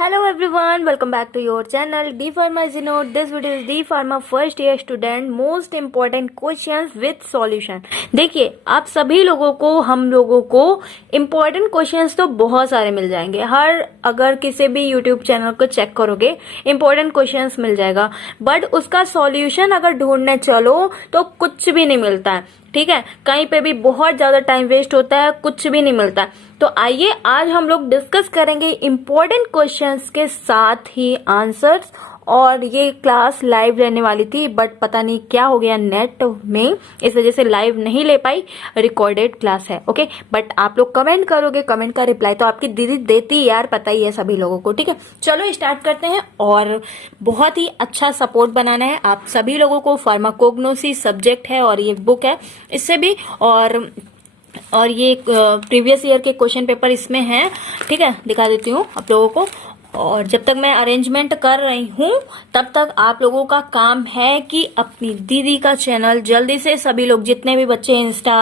Hello everyone, welcome back to your channel D Pharma Zinode. This video is D Pharma first year student most important questions with solution. देखिए आप सभी लोगों को हम लोगों को important questions तो बहुत सारे मिल जाएंगे. हर अगर किसी भी YouTube चैनल को चेक करोगे important questions मिल जाएगा, बट उसका solution अगर ढूंढने चलो तो कुछ भी नहीं मिलता है. ठीक है, कहीं पे भी बहुत ज्यादा टाइम वेस्ट होता है, कुछ भी नहीं मिलता. तो आइए आज हम लोग डिस्कस करेंगे इम्पोर्टेंट क्वेश्चंस के साथ ही आंसर्स. और ये क्लास लाइव रहने वाली थी, बट पता नहीं क्या हो गया नेट में, इस वजह से लाइव नहीं ले पाई. रिकॉर्डेड क्लास है. ओके, बट आप लोग कमेंट करोगे, कमेंट का रिप्लाई तो आपकी दीदी देती यार, पता ही है सभी लोगों को. ठीक है, चलो स्टार्ट करते हैं. और बहुत ही अच्छा सपोर्ट बनाना है आप सभी लोगों को. फार्माकोग्नोसिस सब्जेक्ट है और ये बुक है, इससे भी और ये प्रीवियस ईयर के क्वेश्चन पेपर इसमें हैं. ठीक है, दिखा देती हूँ आप लोगों को. और जब तक मैं अरेंजमेंट कर रही हूँ तब तक आप लोगों का काम है कि अपनी दीदी का चैनल जल्दी से सभी लोग, जितने भी बच्चे इंस्टा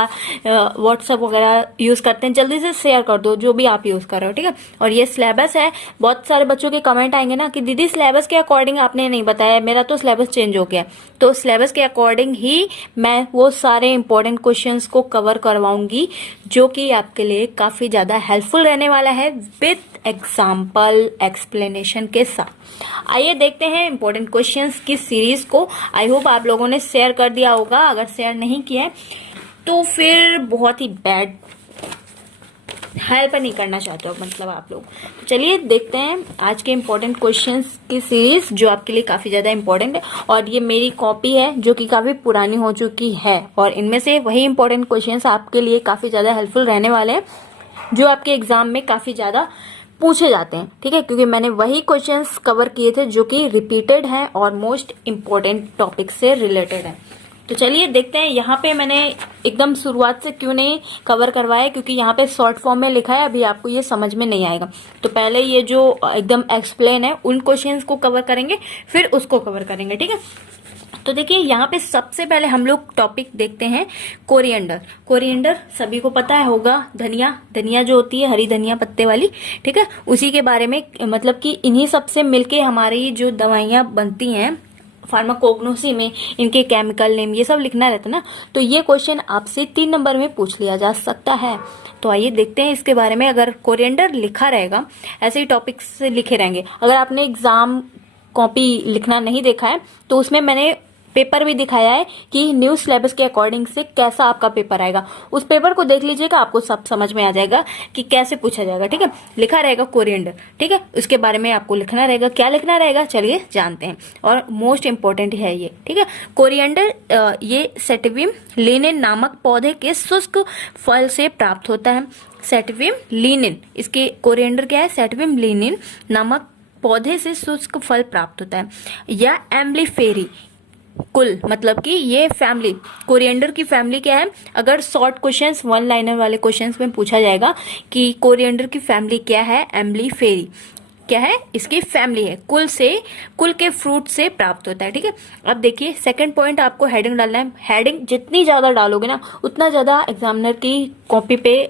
व्हाट्सएप वगैरह यूज करते हैं, जल्दी से शेयर कर दो जो भी आप यूज कर रहे हो. ठीक है, और ये सिलेबस है. बहुत सारे बच्चों के कमेंट आएंगे ना कि दीदी सिलेबस के अकॉर्डिंग आपने नहीं बताया, मेरा तो सिलेबस चेंज हो गया. तो सिलेबस के अकॉर्डिंग ही मैं वो सारे इंपॉर्टेंट क्वेश्चंस को कवर करवाऊंगी जो कि आपके लिए काफी ज्यादा हेल्पफुल रहने वाला है, विद एग्जाम्पल एक्सप्लेनेशन के साथ. आइए देखते हैं इंपॉर्टेंट क्वेश्चंस की सीरीज को. आई होप आप लोगों ने शेयर कर दिया होगा. अगर शेयर नहीं किया है तो फिर बहुत ही बैड, हेल्प नहीं करना चाहते हो मतलब आप लोग. चलिए देखते हैं आज के इम्पोर्टेंट क्वेश्चंस की सीरीज जो आपके लिए काफी ज्यादा इम्पोर्टेंट है. और ये मेरी कॉपी है जो कि काफी पुरानी हो चुकी है, और इनमें से वही इम्पोर्टेंट क्वेश्चंस आपके लिए काफी ज्यादा हेल्पफुल रहने वाले हैं जो आपके एग्जाम में काफी ज्यादा पूछे जाते हैं. ठीक है, क्योंकि मैंने वही क्वेश्चंस कवर किए थे जो कि रिपीटेड हैं और मोस्ट इम्पोर्टेंट टॉपिक से रिलेटेड है. तो चलिए देखते हैं. यहाँ पे मैंने एकदम शुरुआत से क्यों नहीं कवर करवाया, क्योंकि यहाँ पे शॉर्ट फॉर्म में लिखा है, अभी आपको ये समझ में नहीं आएगा. तो पहले ये जो एकदम एक्सप्लेन है उन क्वेश्चंस को कवर करेंगे, फिर उसको कवर करेंगे. ठीक है, तो देखिए यहाँ पे सबसे पहले हम लोग टॉपिक देखते हैं कोरिएंडर. कोरिएंडर सभी को पता है होगा, धनिया जो होती है हरी धनिया पत्ते वाली. ठीक है, उसी के बारे में, मतलब कि इन्हीं सबसे मिलके हमारी जो दवाइयां बनती हैं फार्माकोग्नोसी में, इनके केमिकल नेम ये सब लिखना रहता है ना. तो ये क्वेश्चन आपसे 3 नंबर में पूछ लिया जा सकता है. तो आइए देखते हैं इसके बारे में. अगर कोरिएंडर लिखा रहेगा, ऐसे ही टॉपिक्स लिखे रहेंगे. अगर आपने एग्जाम कॉपी लिखना नहीं देखा है तो उसमें मैंने पेपर भी दिखाया है कि न्यू सिलेबस के अकॉर्डिंग से कैसा आपका पेपर आएगा. उस पेपर को देख लीजिएगा, आपको सब समझ में आ जाएगा कि कैसे पूछा जाएगा. ठीक है, लिखा रहेगा कोरिएंडर. ठीक है, उसके बारे में आपको लिखना रहेगा. क्या लिखना रहेगा चलिए जानते हैं, और मोस्ट इंपोर्टेंट है ये. ठीक है, कोरिएंडर ये सेटिविम लिनिन नामक पौधे के शुष्क फल से प्राप्त होता है. सेटिविम लिनिन, इसके कोरिएंडर क्या है, सेटिविम लिनिन नामक पौधे से शुष्क फल प्राप्त होता है. या एम्बलीफेरी, कुल मतलब कि ये फैमिली, कोरिएंडर की फैमिली क्या है. अगर शॉर्ट क्वेश्चंस, 1 लाइनर वाले क्वेश्चंस में पूछा जाएगा कि कोरिएंडर की फैमिली क्या है, एम्बलीफेरी क्या है, इसकी फैमिली है, कुल के फ्रूट से प्राप्त होता है. ठीक है, अब देखिए सेकंड पॉइंट, आपको हेडिंग डालना है. हेडिंग जितनी ज्यादा डालोगे ना उतना ज्यादा एग्जामिनर की कॉपी पे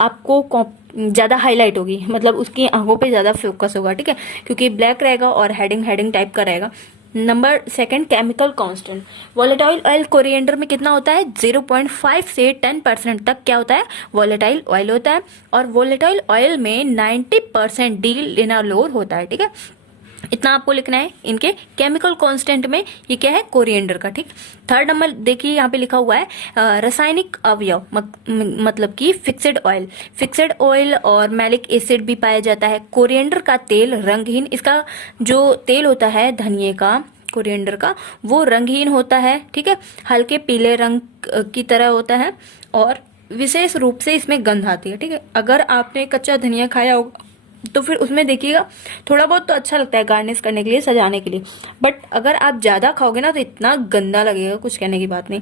आपको ज्यादा हाईलाइट होगी, मतलब उसकी आंखों पे ज्यादा फोकस होगा. ठीक है, क्योंकि ब्लैक रहेगा और हेडिंग टाइप का रहेगा. Number second, chemical constant. Volatile oil coriander में कितना होता है, 0.5 से 10% तक क्या होता है, वोलेटाइल ऑयल होता है. और वोलेटाइल ऑयल में 90% डी लिनालोर होता है. ठीक है, इतना आपको लिखना है इनके केमिकल कांस्टेंट में. ये क्या है, कोरिएंडर का. ठीक, थर्ड नंबर देखिए यहाँ पे लिखा हुआ है रासायनिक अवयव, मतलब कि फिक्सेड ऑयल और मैलिक एसिड भी पाया जाता है. कोरिएंडर का तेल रंगहीन, इसका जो तेल होता है धनिये का, कोरिएंडर का, वो रंगहीन होता है. ठीक है, हल्के पीले रंग की तरह होता है और विशेष रूप से इसमें गंध आती है. ठीक है, अगर आपने कच्चा धनिया खाया होगा तो फिर उसमें देखिएगा थोड़ा बहुत तो अच्छा लगता है गार्निश करने के लिए, सजाने के लिए, बट अगर आप ज्यादा खाओगे ना तो इतना गंदा लगेगा, कुछ कहने की बात नहीं.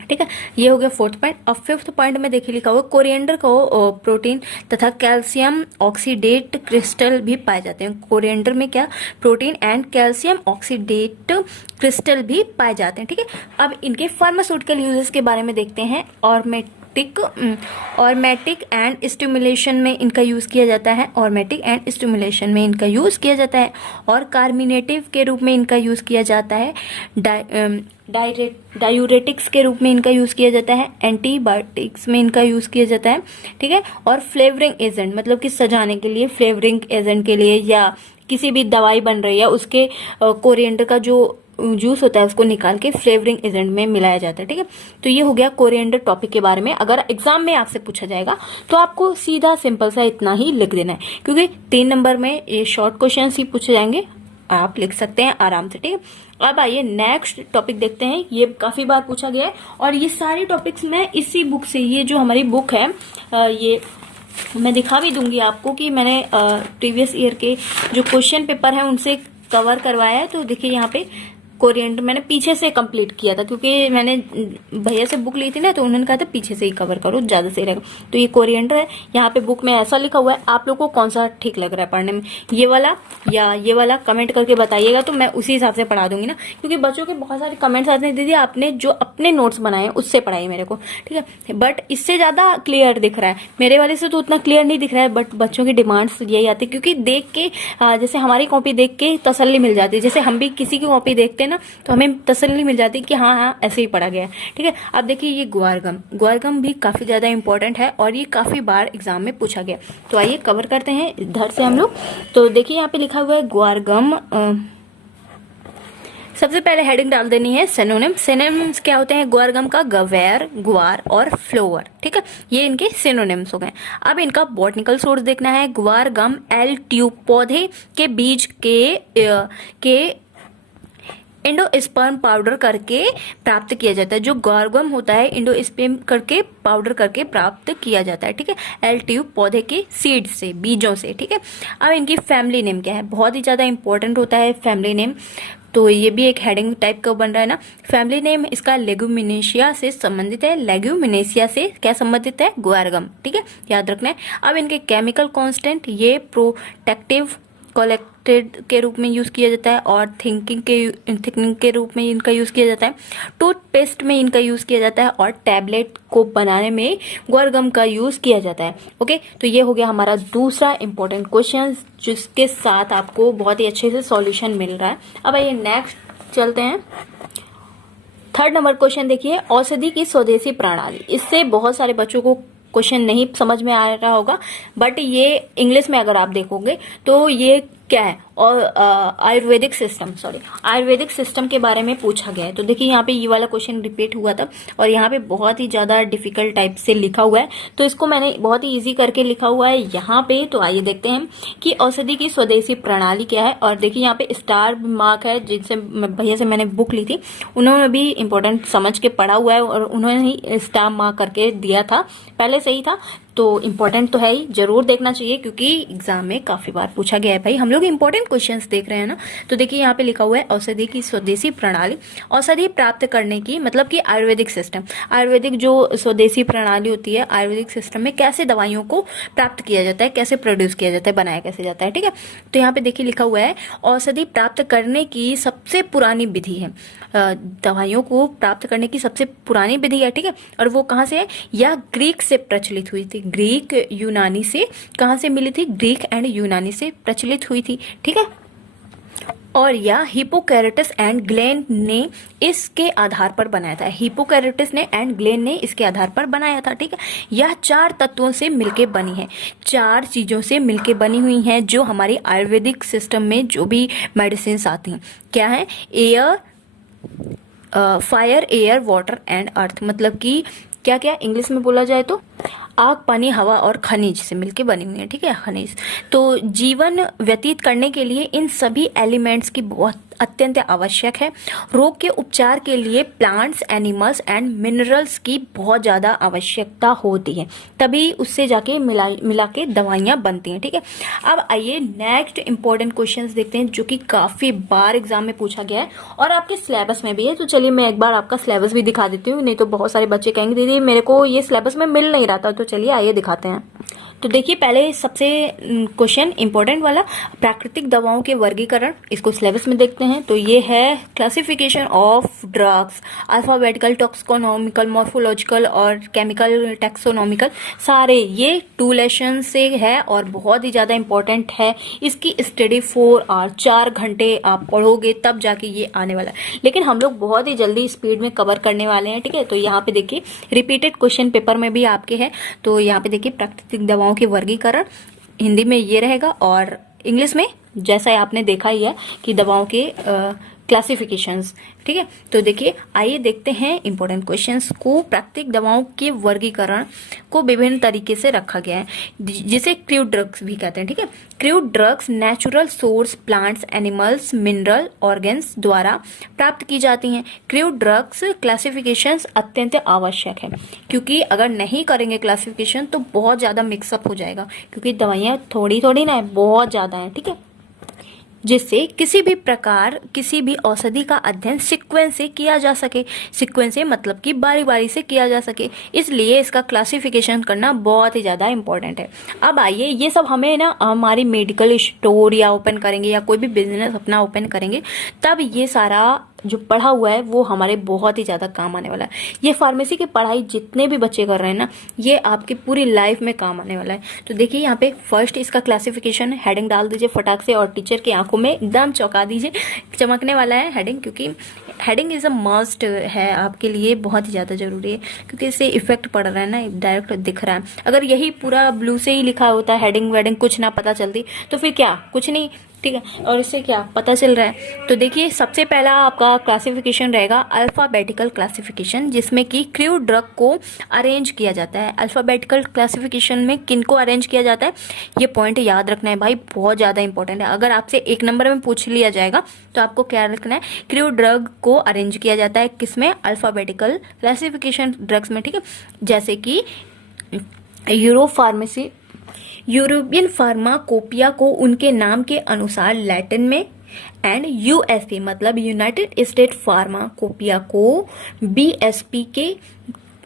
ठीक है, ये हो गया फोर्थ पॉइंट. अब फिफ्थ पॉइंट में देखिए लिखा हुआ कोरिएंडर को प्रोटीन तथा कैल्शियम ऑक्सीडेट क्रिस्टल भी पाए जाते हैं. कोरिएंडर में क्या, protein and calcium oxidate crystal भी पाए जाते हैं. ठीक है, अब इनके फार्मास्यूटिकल यूजेस के बारे में देखते हैं. और ऑर्मेटिक एंड स्टिमुलेशन में इनका यूज़ किया जाता है, ऑर्मेटिक एंड स्टिमुलेशन में इनका यूज़ किया जाता है, और कार्मिनेटिव के रूप में इनका यूज़ किया जाता है, डायूरेटिक्स के रूप में इनका यूज़ किया जाता है, एंटीबायोटिक्स में इनका यूज़ किया जाता है, ठीक है, और फ्लेवरिंग एजेंट मतलब कि सजाने के लिए, फ्लेवरिंग एजेंट के लिए, या किसी भी दवाई बन रही है उसके कोरिएंडर का जो जूस होता है उसको निकाल के फ्लेवरिंग एजेंट में मिलाया जाता है, ठीक है। तो ये हो गया कोरिएंडर टॉपिक के बारे में। अगर एग्जाम में आपसे पूछा जाएगा तो आपको सीधा सिंपल सा इतना ही लिख देना है, क्योंकि 3 नंबर में ये शॉर्ट क्वेश्चन ही पूछे जाएंगे, आप लिख सकते हैं आराम से, ठीक है। अब आइए नेक्स्ट टॉपिक देखते हैं, ये काफी बार पूछा गया है और ये सारे टॉपिक्स मैं इसी बुक से, ये जो हमारी बुक है ये मैं दिखा भी दूंगी आपको कि मैंने प्रीवियस ईयर के जो क्वेश्चन पेपर है उनसे कवर करवाया है। तो देखिए यहाँ पे कोरिएंडर मैंने पीछे से कंप्लीट किया था, क्योंकि मैंने भैया से बुक ली थी ना, तो उन्होंने कहा था पीछे से ही कवर करो, ज्यादा सही रहेगा। तो ये कोरिएंडर है, यहाँ पे बुक में ऐसा लिखा हुआ है। आप लोगों को कौन सा ठीक लग रहा है पढ़ने में, ये वाला या ये वाला, कमेंट करके बताइएगा, तो मैं उसी हिसाब से पढ़ा दूंगी ना, क्योंकि बच्चों के बहुत सारे कमेंट्स आते हैं, दीदी आपने जो अपने नोट्स बनाए हैं उससे पढ़ाई मेरे को, ठीक है, बट इससे ज्यादा क्लियर दिख रहा है, मेरे वाले से तो उतना क्लियर नहीं दिख रहा है, बट बच्चों की डिमांड्स यही आती है, क्योंकि देख के जैसे हमारी कॉपी देख के तसल्ली मिल जाती है, जैसे हम भी किसी की कॉपी देखते हैं ना तो हमें तसल्ली मिल जाती है कि हाँ ऐसे ही पढ़ा गया है, ठीक है। अब देखिए ये ग्वारगम भी काफी ज्यादा इंपॉर्टेंट है और ये काफी बार एग्जाम में पूछा गया। तो आइए कवर करते हैं इधर से हम लोग। तो देखिए यहाँ पे लिखा हुआ है ग्वारगम। सबसे पहले हेडिंग डाल देनी है सिनोनिम। सिनोनिम्स क्या होते हैं, ग्वारगम का गवेर, ग्वार और फ्लोवर, ठीक है, ये इनके सिनोनिम्स हो गए। अब इनका बॉटनिकल सोर्स देखना है। ग्वारगम एल ट्यूब पौधे के बीज के इंडोस्पर्म पाउडर करके प्राप्त किया जाता है। जो ग्वारगम होता है इंडोस्पर्म करके पाउडर करके प्राप्त किया जाता है, ठीक है, एल ट्यूब पौधे के सीड से, बीजों से, ठीक है। अब इनकी फैमिली नेम क्या है, बहुत ही ज्यादा इंपॉर्टेंट होता है फैमिली नेम, तो ये भी एक हेडिंग टाइप का बन रहा है ना। फैमिली नेम इसका लेग्यूमिनेशिया से संबंधित है, लेग्यूमिनेशिया से क्या संबंधित है, ग्वारगम, ठीक है, याद रखना है। अब इनके केमिकल कांस्टेंट, ये प्रोटेक्टिव कोलेक्टेड के रूप में यूज किया जाता है और थिकनिंग के रूप में इनका यूज किया जाता है, टूथपेस्ट में इनका यूज किया जाता है और टैबलेट को बनाने में ग्वारगम का यूज किया जाता है। ओके, तो ये हो गया हमारा दूसरा इंपॉर्टेंट क्वेश्चन, जिसके साथ आपको बहुत ही अच्छे से सॉल्यूशन मिल रहा है। अब आइए नेक्स्ट चलते हैं। 3rd नंबर क्वेश्चन देखिए, औषधि की स्वदेशी प्रणाली। इससे बहुत सारे बच्चों को क्वेश्चन नहीं समझ में आ रहा होगा, बट ये इंग्लिश में अगर आप देखोगे तो ये क्या है, और आयुर्वेदिक सिस्टम के बारे में पूछा गया है। तो देखिए यहाँ पे ये वाला क्वेश्चन रिपीट हुआ था और यहाँ पे बहुत ही ज्यादा डिफिकल्ट टाइप से लिखा हुआ है, तो इसको मैंने बहुत ही इजी करके लिखा हुआ है यहाँ पे। तो आइए देखते हैं कि औषधि की स्वदेशी प्रणाली क्या है। और देखिए यहाँ पे स्टार मार्क है, जिनसे भैया से मैंने बुक ली थी, उन्होंने भी इंपॉर्टेंट समझ के पढ़ा हुआ है और उन्होंने ही स्टार मार्क करके दिया था, पहले से ही था, तो इम्पोर्टेंट तो है ही, जरूर देखना चाहिए, क्योंकि एग्जाम में काफी बार पूछा गया है भाई, हम लोग इंपॉर्टेंट क्वेश्चंस देख रहे हैं ना। तो देखिए यहाँ पे लिखा हुआ है औषधि की स्वदेशी प्रणाली। औषधि प्राप्त करने की मतलब कि आयुर्वेदिक सिस्टम, आयुर्वेदिक जो स्वदेशी प्रणाली होती है, आयुर्वेदिक सिस्टम में कैसे दवाइयों को प्राप्त किया जाता है, कैसे प्रोड्यूस किया जाता है, बनाया कैसे जाता है, ठीक है। तो यहाँ पे देखिए लिखा हुआ है औषधि प्राप्त करने की सबसे पुरानी विधि है, दवाइयों को प्राप्त करने की सबसे पुरानी विधि है, ठीक है। और वो कहाँ से है, यह ग्रीक से प्रचलित हुई थी, ग्रीक यूनानी से, कहाँ से मिली थी, ग्रीक एंड यूनानी से प्रचलित हुई थी, ठीक है। और यह हिपोक्रेटिस एंड ग्लेन ने इसके आधार पर बनाया था, हिपोक्रेटिस ने एंड ग्लेन ने इसके आधार पर बनाया था, ठीक है। यह 4 तत्वों से मिलके बनी है, 4 चीजों से मिलके बनी हुई हैं जो हमारी आयुर्वेदिक सिस्टम में जो भी मेडिसिन आती हैं, क्या है, air, fire, air, water and earth, मतलब कि क्या क्या इंग्लिश में बोला जाए तो आग, पानी, हवा और खनिज से मिलके बनी हुई है, ठीक है, खनिज। तो जीवन व्यतीत करने के लिए इन सभी एलिमेंट्स की बहुत अत्यंत आवश्यक है। रोग के उपचार के लिए प्लांट्स, एनिमल्स एंड मिनरल्स की बहुत ज्यादा आवश्यकता होती है, तभी उससे जाके मिला के दवाइयां बनती हैं, ठीक है। अब आइए नेक्स्ट इंपॉर्टेंट क्वेश्चंस देखते हैं, जो कि काफी बार एग्जाम में पूछा गया है और आपके सिलेबस में भी है। तो चलिए मैं एक बार आपका सिलेबस भी दिखा देती हूँ, नहीं तो बहुत सारे बच्चे कहेंगे दीदी मेरे को ये सिलेबस में मिल नहीं रहा था। तो चलिए आइए दिखाते हैं। तो देखिए पहले सबसे क्वेश्चन इंपॉर्टेंट वाला, प्राकृतिक दवाओं के वर्गीकरण, इसको सिलेबस में देखते हैं। तो ये है classification of drugs, alphabetical, taxonomical, morphological और केमिकल टैक्सोनॉमिकल, सारे ये 2 लेसन से है और बहुत ही ज्यादा इंपॉर्टेंट है। इसकी स्टडी 4 आवर 4 घंटे आप पढ़ोगे तब जाके ये आने वाला है, लेकिन हम लोग बहुत ही जल्दी स्पीड में कवर करने वाले हैं, ठीक है। तो यहाँ पे देखिए रिपीटेड क्वेश्चन पेपर में भी आपके है। तो यहाँ पे देखिए प्राकृतिक दवाओं के वर्गीकरण हिंदी में ये रहेगा और इंग्लिश में जैसा आपने देखा ही है कि दवाओं के क्लासिफिकेशंस, ठीक है। तो देखिए आइए देखते हैं इंपॉर्टेंट क्वेश्चंस को। प्राकृतिक दवाओं के वर्गीकरण को विभिन्न तरीके से रखा गया है, जिसे क्रूड ड्रग्स भी कहते हैं, ठीक है। Crude drugs natural source plants, animals, mineral organs द्वारा प्राप्त की जाती हैं। क्रूड ड्रग्स क्लासिफिकेशंस अत्यंत आवश्यक है, क्योंकि अगर नहीं करेंगे क्लासिफिकेशन तो बहुत ज्यादा मिक्सअप हो जाएगा, क्योंकि दवाइयां थोड़ी थोड़ी ना है, बहुत ज्यादा है, ठीक है। जिससे किसी भी प्रकार किसी भी औषधि का अध्ययन सीक्वेंस से किया जा सके, सीक्वेंस से मतलब कि बारी बारी से किया जा सके, इसलिए इसका क्लासिफिकेशन करना बहुत ही ज्यादा इंपॉर्टेंट है। अब आइए ये सब हमें ना हमारी मेडिकल स्टोर या ओपन करेंगे या कोई भी बिजनेस अपना ओपन करेंगे तब ये सारा जो पढ़ा हुआ है वो हमारे बहुत ही ज्यादा काम आने वाला है। ये फार्मेसी की पढ़ाई जितने भी बच्चे कर रहे हैं ना, ये आपकी पूरी लाइफ में काम आने वाला है। तो देखिए यहाँ पे फर्स्ट इसका क्लासिफिकेशन हेडिंग डाल दीजिए फटाक से, और टीचर की आंखों में एकदम चौंका दीजिए, चमकने वाला है हेडिंग, क्योंकि हेडिंग इज अ मस्ट है आपके लिए, बहुत ही ज्यादा जरूरी है, क्योंकि इससे इफेक्ट पड़ रहा है ना, डायरेक्ट दिख रहा है। अगर यही पूरा ब्लू से ही लिखा होता हेडिंग वेडिंग कुछ ना पता चलती तो फिर क्या, कुछ नहीं, ठीक है। और इससे क्या पता चल रहा है। तो देखिए सबसे पहला आपका क्लासिफिकेशन रहेगा अल्फाबेटिकल क्लासिफिकेशन, जिसमें कि क्रूड ड्रग को अरेंज किया जाता है। अल्फाबेटिकल क्लासिफिकेशन में किनको अरेंज किया जाता है, ये पॉइंट याद रखना है भाई, बहुत ज्यादा इंपॉर्टेंट है। अगर आपसे 1 नंबर में पूछ लिया जाएगा तो आपको क्या रखना है, क्रूड ड्रग को अरेंज किया जाता है किसमें, अल्फाबेटिकल क्लासिफिकेशन ड्रग्स में, ठीक है। जैसे कि यूरोपियन फार्माकोपिया को उनके नाम के अनुसार लैटिन में, एंड यूएसपी मतलब यूनाइटेड स्टेट फार्माकोपिया को बीएसपी के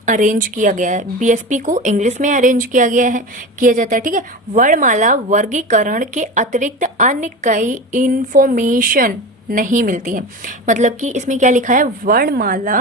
अरेंज किया गया है, बीएसपी को इंग्लिश में अरेंज किया गया है, किया जाता है, ठीक है। वर्णमाला वर्गीकरण के अतिरिक्त अन्य कई इंफॉर्मेशन नहीं मिलती है, मतलब कि इसमें क्या लिखा है, वर्णमाला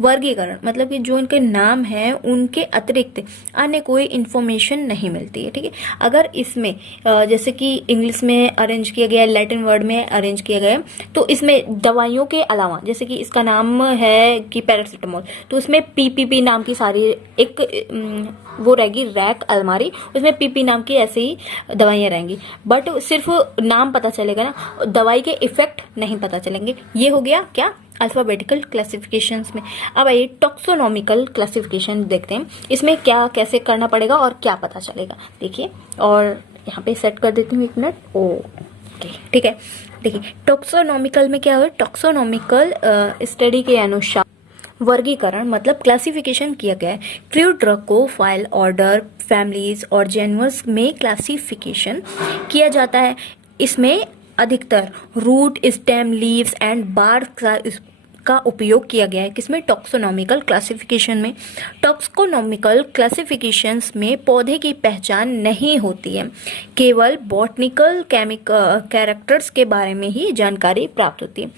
वर्गीकरण मतलब कि जो इनके नाम है उनके अतिरिक्त अन्य कोई इंफॉर्मेशन नहीं मिलती है, ठीक है। अगर इसमें जैसे कि इंग्लिश में अरेंज किया गया है, लैटिन वर्ड में अरेंज किया गया है, तो इसमें दवाइयों के अलावा जैसे कि इसका नाम है कि पैरासिटामोल, तो उसमें पीपीपी नाम की सारी एक वो रहेगी रैक अलमारी, उसमें पीपी नाम की ऐसे ही दवाइयां रहेंगी, बट सिर्फ नाम पता चलेगा ना, दवाई के इफेक्ट नहीं पता चलेंगे। ये हो गया क्या, अल्फाबेटिकल क्लासिफिकेशंस में। अब आइए टॉक्सोनॉमिकल क्लासिफिकेशन देखते हैं, इसमें क्या कैसे करना पड़ेगा और क्या पता चलेगा। देखिए, और यहाँ पे सेट कर देती हूँ 1 मिनट, ओके ठीक है। देखिए टॉक्सोनॉमिकल में क्या हो, टॉक्सोनॉमिकल स्टडी के अनुसार वर्गीकरण मतलब क्लासिफिकेशन किया गया है। क्रूड ड्रग को फाइल, ऑर्डर, फैमिलीज और जेनर्स में क्लासिफिकेशन किया जाता है। इसमें अधिकतर root, stem, leaves and bark का उपयोग किया गया है, किसमें, टॉक्सोनॉमिकल क्लासिफिकेशन में। टॉक्सोनॉमिकल क्लासिफिकेशंस में पौधे की पहचान नहीं होती है, केवल बॉटनिकल केमिकल कैरेक्टर्स के बारे में ही जानकारी प्राप्त होती है।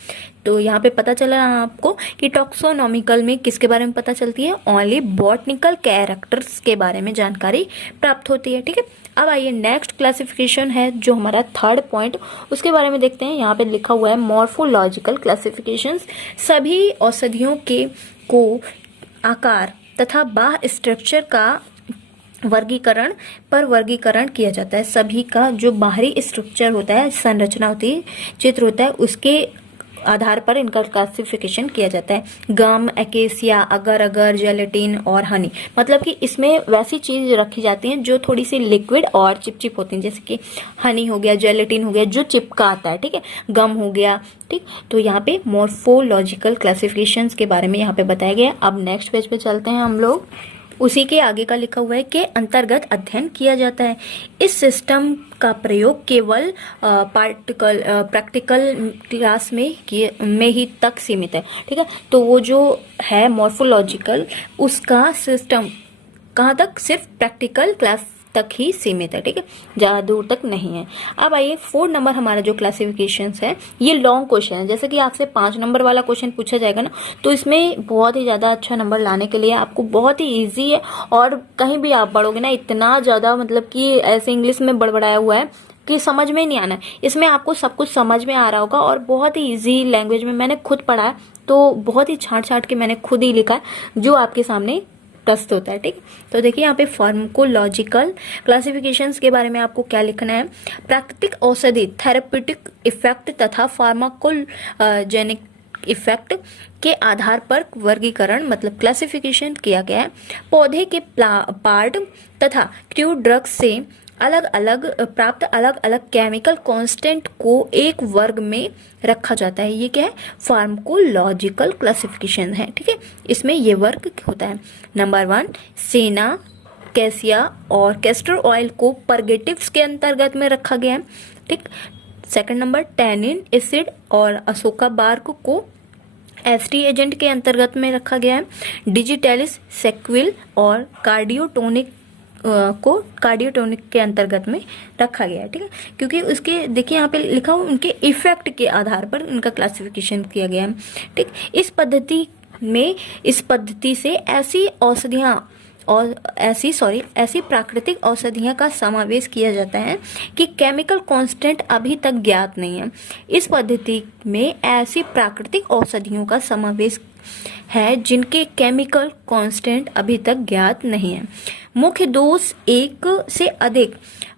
तो यहाँ पे पता चला आपको कि टॉक्सोनॉमिकल में किसके बारे में पता चलती है, ओनली बॉटनिकल कैरेक्टर्स के बारे में जानकारी प्राप्त होती है, ठीक है। अब आइए नेक्स्ट क्लासिफिकेशन है जो हमारा 3rd पॉइंट, उसके बारे में देखते हैं। यहाँ पे लिखा हुआ है मॉर्फोलॉजिकल क्लासिफिकेशंस, सभी औषधियों के को आकार तथा बाह्य स्ट्रक्चर का वर्गीकरण किया जाता है। सभी का जो बाहरी स्ट्रक्चर होता है, संरचना होती है, चित्र होता है, उसके आधार पर इनका क्लासिफिकेशन किया जाता है। गम, एकेसिया, अगर अगर, जेलेटिन और हनी, मतलब कि इसमें वैसी चीज रखी जाती हैं जो थोड़ी सी लिक्विड और चिपचिप होती हैं, जैसे कि हनी हो गया, जेलेटिन हो गया, जो चिपका आता है, ठीक है, गम हो गया, ठीक। तो यहाँ पे मॉर्फोलॉजिकल क्लासिफिकेशंस के बारे में यहाँ पे बताया गया। अब नेक्स्ट पेज पे चलते हैं हम लोग, उसी के आगे का लिखा हुआ है के अंतर्गत अध्ययन किया जाता है। इस सिस्टम का प्रयोग केवल प्रैक्टिकल क्लास में ही तक सीमित है, ठीक है। तो वो जो है मॉर्फोलॉजिकल, उसका सिस्टम कहाँ तक, सिर्फ प्रैक्टिकल क्लास तक ही सीमित है, ठीक है, ज़्यादा दूर तक नहीं है। अब आइए 4 नंबर हमारा जो क्लासिफिकेशन है, ये लॉन्ग क्वेश्चन है। जैसे कि आपसे 5 नंबर वाला क्वेश्चन पूछा जाएगा ना, तो इसमें बहुत ही ज़्यादा अच्छा नंबर लाने के लिए आपको बहुत ही ईजी है, और कहीं भी आप पढ़ोगे ना, इतना ज़्यादा मतलब कि ऐसे इंग्लिश में बड़बड़ाया हुआ है कि समझ में नहीं आना है। इसमें आपको सब कुछ समझ में आ रहा होगा, और बहुत ही इजी लैंग्वेज में मैंने खुद पढ़ा है, तो बहुत ही छांट छांट के मैंने खुद ही लिखा है जो आपके सामने प्रस्तुत होता है, ठीक। तो देखिए यहाँ पे फार्माकोलॉजिकल क्लासिफिकेशंस के बारे में आपको क्या लिखना है। प्राकृतिक औषधि थेरेप्यूटिक इफेक्ट तथा फार्माकोजेनिक इफेक्ट के आधार पर वर्गीकरण मतलब क्लासिफिकेशन किया गया है। पौधे के पार्ट तथा क्रूड ड्रग्स से अलग अलग प्राप्त अलग अलग केमिकल कांस्टेंट को एक वर्ग में रखा जाता है। ये क्या है, फार्माकोलॉजिकल क्लासिफिकेशन है, ठीक है। इसमें ये वर्ग होता है। नंबर 1, सेना, कैसिया और कैस्टर ऑयल को परगेटिव्स के अंतर्गत में रखा गया है, ठीक। सेकंड नंबर, टैनिन एसिड और अशोका बार्क को एस्टी एजेंट के अंतर्गत में रखा गया है। डिजिटैलिस, सेक्विल और कार्डियोटोनिक को कार्डियोटोनिक के अंतर्गत में रखा गया है, ठीक है, क्योंकि उसके देखिए यहाँ पे लिखा हुआ उनके इफेक्ट के आधार पर उनका क्लासिफिकेशन किया गया है, ठीक। इस पद्धति से ऐसी औषधियां और ऐसी प्राकृतिक औषधियां का समावेश किया जाता है कि केमिकल कांस्टेंट अभी तक ज्ञात नहीं है। इस पद्धति में ऐसी प्राकृतिक औषधियों का समावेश है जिनके केमिकल कांस्टेंट अभी तक ज्ञात नहीं है। मुख्य दोष, एक से अधिक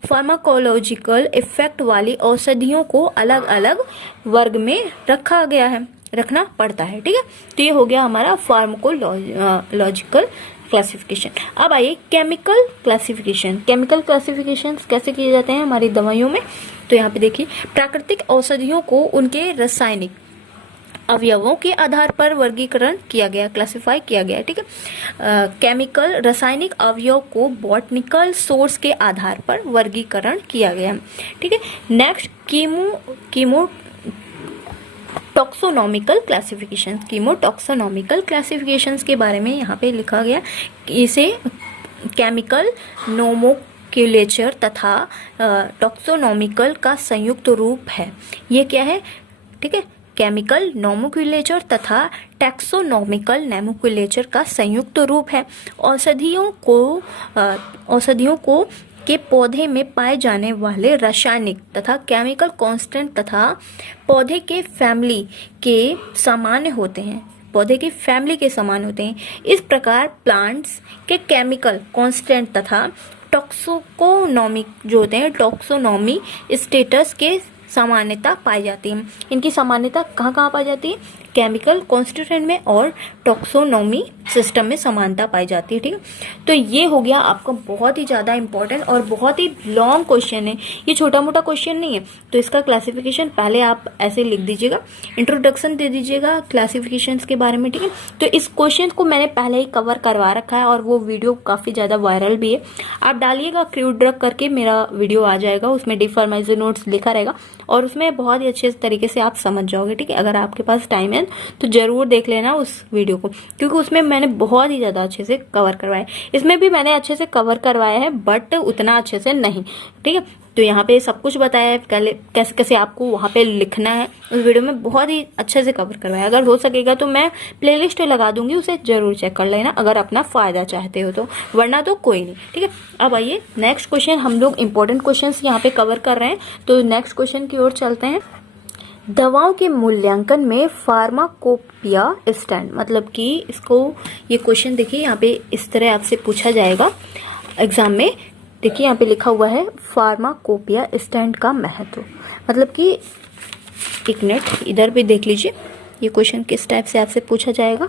फार्माकोलॉजिकल इफेक्ट वाली औषधियों को अलग अलग वर्ग में रखना पड़ता है, ठीक है। तो ये हो गया हमारा फार्माकोलॉजिकल क्लासिफिकेशन। अब आइए केमिकल क्लासिफिकेशन। केमिकल क्लासिफिकेशन कैसे किए जाते हैं हमारी दवाइयों में, तो यहाँ पे देखिए, प्राकृतिक औषधियों को उनके रासायनिक अवयवों के आधार पर वर्गीकरण किया गया, क्लासिफाई किया गया, ठीक है। केमिकल रासायनिक अवयव को बॉटनिकल सोर्स के आधार पर वर्गीकरण किया गया, ठीक है। नेक्स्ट, कीमो टॉक्सोनॉमिकल क्लासिफिकेशंस के बारे में यहाँ पे लिखा गया। इसे केमिकल नोमेनक्लेचर तथा टॉक्सोनॉमिकल का संयुक्त रूप है। ये क्या है, ठीक है, केमिकल नोमेनक्लेचर तथा टैक्सोनॉमिकल नोमेनक्लेचर का संयुक्त रूप है। औषधियों को के पौधे में पाए जाने वाले रासायनिक तथा केमिकल कांस्टेंट तथा पौधे के फैमिली के सामान्य होते हैं। इस प्रकार प्लांट्स के केमिकल कांस्टेंट तथा टॉक्सोनॉमी जो होते हैं, टॉक्सोनॉमी स्टेटस के सामान्यता पाई जाती है। इनकी सामान्यता कहाँ पाई जाती है, केमिकल कॉन्स्टिट्यूएंट में और टॉक्सोनॉमी सिस्टम में समानता पाई जाती है, ठीक है। तो ये हो गया आपका बहुत ही ज़्यादा इंपॉर्टेंट और बहुत ही लॉन्ग क्वेश्चन है, ये छोटा मोटा क्वेश्चन नहीं है। तो इसका क्लासिफिकेशन पहले आप ऐसे लिख दीजिएगा, इंट्रोडक्शन दे दीजिएगा क्लासिफिकेशंस के बारे में, ठीक है। तो इस क्वेश्चन को मैंने पहले ही कवर करवा रखा है और वो वीडियो काफ़ी ज़्यादा वायरल भी है। आप डालिएगा क्रूड ड्रग करके, मेरा वीडियो आ जाएगा, उसमें डिफॉर्मेशन नोट्स लिखा रहेगा और उसमें बहुत ही अच्छे तरीके से आप समझ जाओगे, ठीक है। अगर आपके पास टाइम है तो जरूर देख लेना उस वीडियो को, क्योंकि उसमें मैंने बहुत ही ज़्यादा अच्छे से कवर करवाया है। इसमें भी मैंने अच्छे से कवर करवाया है बट उतना अच्छे से नहीं, ठीक है। तो यहाँ पे सब कुछ बताया है, कैसे कैसे आपको वहाँ पे लिखना है, उस वीडियो में बहुत ही अच्छे से कवर करवाया है। अगर हो सकेगा तो मैं प्लेलिस्ट लगा दूंगी, उसे जरूर चेक कर लेना अगर अपना फ़ायदा चाहते हो तो, वरना तो कोई नहीं, ठीक है। अब आइए नेक्स्ट क्वेश्चन, हम लोग इंपॉर्टेंट क्वेश्चन यहाँ पे कवर कर रहे हैं, तो नेक्स्ट क्वेश्चन की ओर चलते हैं। दवाओं के मूल्यांकन में फार्माकोपिया स्टैंड, मतलब कि इसको ये क्वेश्चन देखिए यहाँ पे इस तरह आपसे पूछा जाएगा एग्जाम में। देखिए यहाँ पे लिखा हुआ है फार्माकोपिया स्टैंड का महत्व, मतलब कि एक मिनट इधर भी देख लीजिए ये क्वेश्चन किस टाइप से आपसे पूछा जाएगा।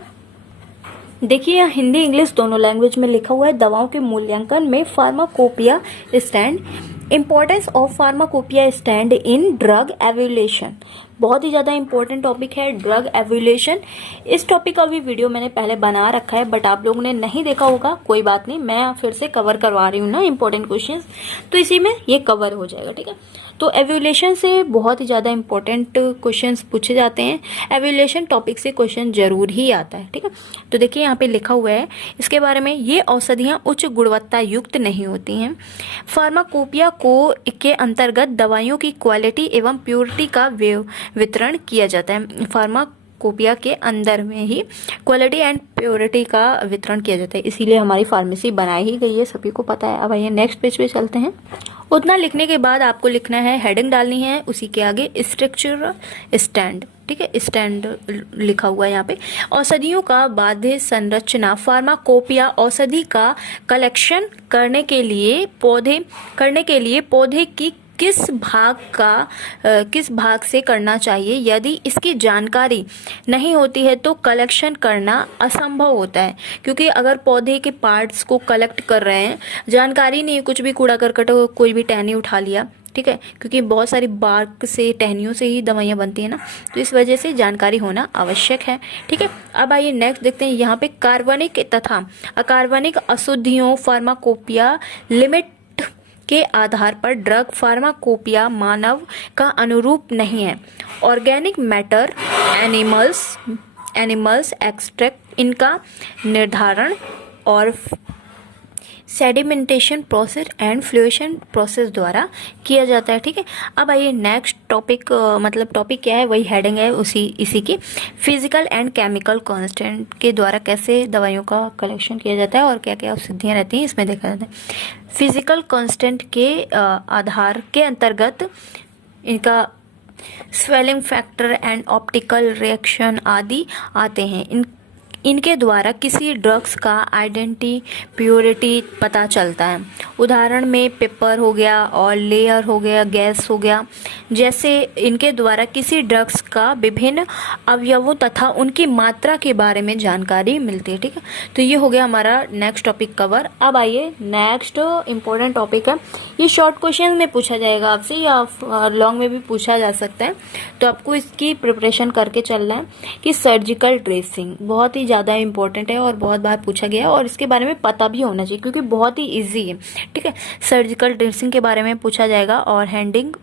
देखिए यहाँ हिंदी इंग्लिश दोनों लैंग्वेज में लिखा हुआ है, दवाओं के मूल्यांकन में pharmacopoeia stand, importance of pharmacopoeia stand in drug evaluation, बहुत ही ज़्यादा इंपॉर्टेंट टॉपिक है ड्रग एवोल्यूशन। इस टॉपिक का भी वीडियो मैंने पहले बना रखा है, बट आप लोगों ने नहीं देखा होगा, कोई बात नहीं, मैं फिर से कवर करवा रही हूँ ना इंपॉर्टेंट क्वेश्चंस, तो इसी में ये कवर हो जाएगा। ठीक है, तो एवोल्यूशन से बहुत ही ज़्यादा इंपॉर्टेंट क्वेश्चंस पूछे जाते हैं। एवोल्यूशन टॉपिक से क्वेश्चन जरूर ही आता है। ठीक है, तो देखिए यहाँ पे लिखा हुआ है इसके बारे में, ये औषधियाँ उच्च गुणवत्ता युक्त नहीं होती हैं। फार्माकोपिया को के अंतर्गत दवाइयों की क्वालिटी एवं प्योरिटी का वितरण किया जाता है। फार्माकोपिया के अंदर में ही क्वालिटी एंड प्योरिटी का वितरण किया जाता है, इसीलिए हमारी फार्मेसी बनाई ही गई है, सभी को पता है। अब आइए नेक्स्ट पेज पे चलते हैं। उतना लिखने के बाद आपको लिखना है, हेडिंग डालनी है, उसी के आगे स्ट्रक्चर स्टैंड। ठीक है, स्टैंड लिखा हुआ है यहाँ पे। औषधियों का बाध्य संरचना, फार्माकोपिया औषधि का कलेक्शन करने के लिए पौधे की किस भाग से करना चाहिए, यदि इसकी जानकारी नहीं होती है तो कलेक्शन करना असंभव होता है। क्योंकि अगर पौधे के पार्ट्स को कलेक्ट कर रहे हैं, जानकारी नहीं, कुछ भी कूड़ा करकट कोई भी टहनी उठा लिया, ठीक है, क्योंकि बहुत सारी बार्क से, टहनियों से ही दवाइयाँ बनती है ना, तो इस वजह से जानकारी होना आवश्यक है। ठीक है, अब आइए नेक्स्ट देखते हैं। यहाँ पे कार्बनिक तथा अकार्बनिक अशुद्धियों फार्माकोपिया लिमिट के आधार पर ड्रग फार्माकोपिया मानव का अनुरूप नहीं है। ऑर्गेनिक मैटर, एनिमल्स एक्सट्रैक्ट, इनका निर्धारण और सेडिमेंटेशन प्रोसेस एंड फ्लूएशन प्रोसेस द्वारा किया जाता है। ठीक है, अब आइए नेक्स्ट टॉपिक, मतलब टॉपिक क्या है वही हेडिंग है इसी की। फिजिकल एंड केमिकल कांस्टेंट के द्वारा कैसे दवाइयों का कलेक्शन किया जाता है और क्या क्या सिद्धियां रहती हैं इसमें देखा जाता है। फिजिकल कांस्टेंट के आधार के अंतर्गत इनका swelling factor and optical reaction आदि आते हैं। इनके द्वारा किसी ड्रग्स का आइडेंटिटी, प्योरिटी पता चलता है। उदाहरण में पेपर हो गया और लेयर हो गया, गैस हो गया, जैसे इनके द्वारा किसी ड्रग्स का विभिन्न अवयवों तथा उनकी मात्रा के बारे में जानकारी मिलती है। ठीक है, तो ये हो गया हमारा नेक्स्ट टॉपिक कवर। अब आइए नेक्स्ट इम्पोर्टेंट टॉपिक है, ये शॉर्ट क्वेश्चन में पूछा जाएगा आपसे या लॉन्ग में भी पूछा जा सकता है, तो आपको इसकी प्रिपरेशन करके चलना है कि सर्जिकल ड्रेसिंग बहुत ही ज़्यादा इंपॉर्टेंट है और बहुत बार पूछा गया है और इसके बारे में पता भी होना चाहिए क्योंकि बहुत ही इजी है। ठीक है, सर्जिकल ड्रेसिंग के बारे में पूछा जाएगा। और हैंडिंग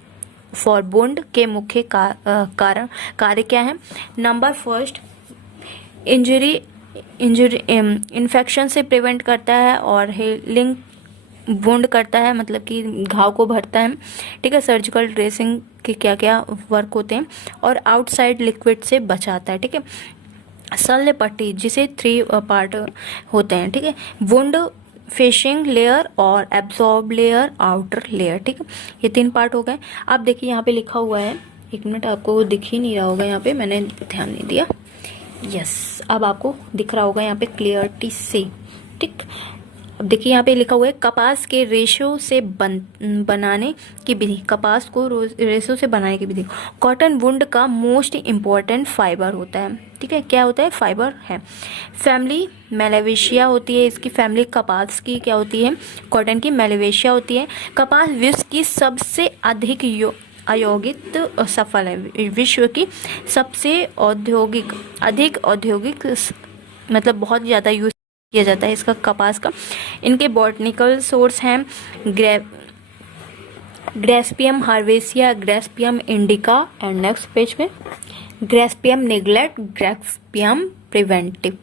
फॉर वुंड के मुख्य कार्य क्या है। नंबर फर्स्ट, इंजरी इन्फेक्शन से प्रिवेंट करता है और हीलिंग वुंड करता है, मतलब कि घाव को भरता है। ठीक है, सर्जिकल ड्रेसिंग के क्या क्या वर्क होते हैं। और आउटसाइड लिक्विड से बचाता है। ठीक है, शल्य पट्टी जिसे 3 पार्ट होते हैं। ठीक है, वुंड फेशिंग लेयर और एब्जॉर्ब लेयर, आउटर लेयर। ठीक है, ये 3 पार्ट हो गए। अब देखिए यहाँ पे लिखा हुआ है, एक मिनट, आपको दिख ही नहीं रहा होगा यहाँ पे, मैंने ध्यान नहीं दिया। यस, अब आपको दिख रहा होगा यहाँ पे क्लियरिटी से। ठीक, अब देखिए यहाँ पे लिखा हुआ है कपास के रेशों से बनाने की विधि, कपास को रेशों से बनाने की विधि। कॉटन वुंड का मोस्ट इम्पॉर्टेंट फाइबर होता है। ठीक है, क्या होता है, फाइबर है। फैमिली मेलावेशिया होती है, इसकी फैमिली कपास की क्या होती है, कॉटन की मेलावेशिया होती है। कपास विश्व की सबसे अधिक औद्योगिक सफल है, विश्व की सबसे अधिक औद्योगिक मतलब बहुत ज़्यादा यूज किया जाता है इसका, कपास का। इनके बॉटनिकल सोर्स हैं ग्रेस्पियम हार्वेसिया, ग्रेस्पियम इंडिका एंड नेक्स्ट पेज पे ग्रेस्पियम निग्लेक्ट, ग्रेस्पियम प्रिवेंटिव।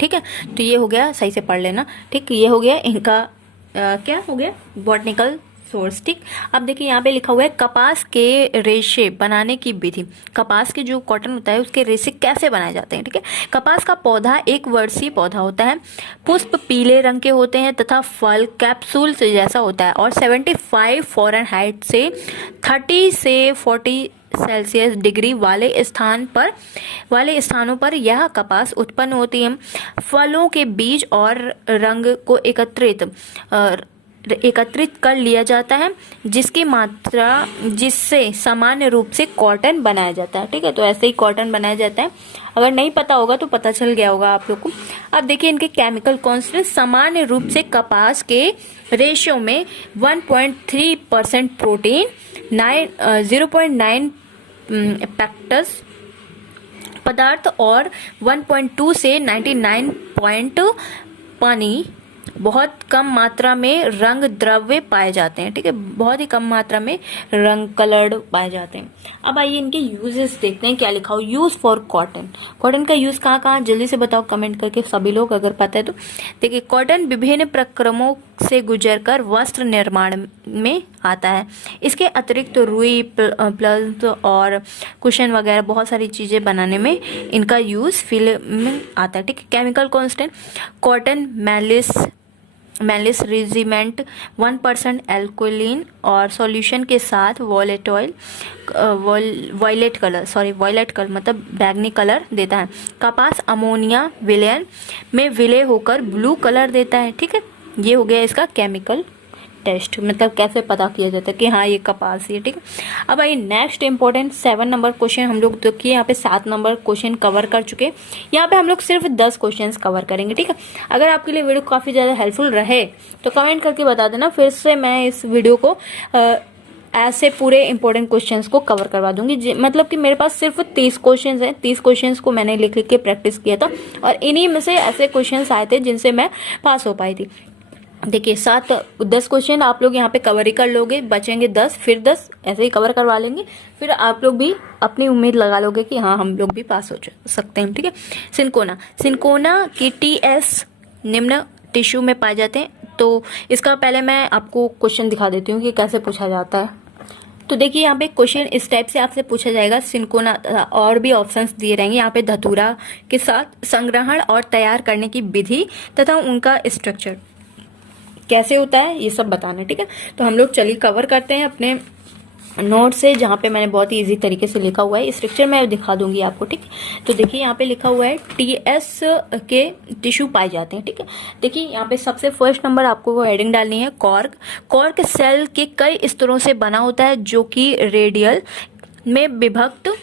ठीक है, तो ये हो गया, सही से पढ़ लेना। ठीक, ये हो गया इनका क्या हो गया, बॉटनिकल सोर्स। ठीक, अब देखिए यहाँ पे लिखा हुआ है कपास के रेशे बनाने की विधि। कपास के जो कॉटन होता है उसके रेशे कैसे बनाए जाते हैं। ठीक है, कपास का पौधा एक वर्षीय पौधा होता है। पुष्प पीले रंग के होते हैं तथा फल कैप्सूल से जैसा होता है और 75 फ़ारेनहाइट से 30 से 40 सेल्सियस डिग्री वाले स्थानों पर यह कपास उत्पन्न होती है। फलों के बीज और रंग को एकत्रित कर लिया जाता है जिससे सामान्य रूप से कॉटन बनाया जाता है। ठीक है, तो ऐसे ही कॉटन बनाया जाता है। अगर नहीं पता होगा तो पता चल गया होगा आप लोग को। अब देखिए इनके केमिकल कॉन्स्टेंट, सामान्य रूप से कपास के रेशियो में 1.3% प्रोटीन, 0.9 पैक्टस पदार्थ और 1.2 से 99 पॉइंट पानी, बहुत कम मात्रा में रंग द्रव्य पाए जाते हैं। ठीक है, बहुत ही कम मात्रा में रंग कलर्ड पाए जाते हैं। अब आइए इनके यूजेस देखते हैं, क्या लिखा हो। यूज फॉर कॉटन, कॉटन का यूज कहाँ कहाँ, जल्दी से बताओ कमेंट करके सभी लोग, अगर पता है तो। देखिए, कॉटन विभिन्न प्रक्रमों से गुजरकर वस्त्र निर्माण में आता है। इसके अतिरिक्त रुई, प्लस और कुशन वगैरह बहुत सारी चीजें बनाने में इनका यूज फिल्म में आता है। ठीक है, chemical constant cotton malice regiment 1% एल्कोलिन और सॉल्यूशन के साथ वॉयलेट कलर मतलब बैगनी कलर देता है। कपास अमोनिया विलयन में विलय होकर ब्लू कलर देता है। ठीक है, ये हो गया इसका केमिकल टेस्ट, मतलब कैसे पता किया जाता है कि हाँ ये कपास है। ठीक है, अब आइए नेक्स्ट इंपॉर्टेंट 7 नंबर क्वेश्चन हम लोग देखिए, यहाँ पे 7 नंबर क्वेश्चन कवर कर चुके हैं। यहाँ पे हम लोग सिर्फ 10 क्वेश्चन कवर करेंगे। ठीक है, अगर आपके लिए वीडियो काफी ज्यादा हेल्पफुल रहे तो कमेंट करके बता देना, फिर से मैं इस वीडियो को ऐसे पूरे इंपॉर्टेंट क्वेश्चंस को कवर करवा दूंगी। मतलब कि मेरे पास सिर्फ 30 क्वेश्चंस हैं, 30 क्वेश्चंस को मैंने लिख लिख के प्रैक्टिस किया था और इन्हीं में से ऐसे क्वेश्चंस आए थे जिनसे मैं पास हो पाई थी। देखिए 10 क्वेश्चन आप लोग यहाँ पे कवर ही कर लोगे, बचेंगे 10, फिर 10 ऐसे ही कवर करवा लेंगे, फिर आप लोग भी अपनी उम्मीद लगा लोगे कि हाँ हम लोग भी पास हो सकते हैं। ठीक है, सिंकोना की TS निम्न टिश्यू में पाए जाते हैं। तो इसका पहले मैं आपको क्वेश्चन दिखा देती हूँ कि कैसे पूछा जाता है। तो देखिए यहाँ पे क्वेश्चन इस टाइप से आपसे पूछा जाएगा, सिंकोना और भी ऑप्शंस दिए रहेंगे यहाँ पे, धतूरा के साथ संग्रहण और तैयार करने की विधि तथा उनका स्ट्रक्चर कैसे होता है ये सब बताना है। ठीक है, तो हम लोग चलिए कवर करते हैं अपने नोट से, जहाँ पे मैंने बहुत ही इजी तरीके से लिखा हुआ है। स्ट्रक्चर मैं दिखा दूंगी आपको। ठीक है, तो देखिए यहाँ पे लिखा हुआ है TS के टिश्यू पाए जाते हैं। ठीक है, देखिए यहाँ पे सबसे फर्स्ट नंबर आपको वो हेडिंग डालनी है, कॉर्क सेल के कई स्तरों से बना होता है जो कि रेडियल में विभक्त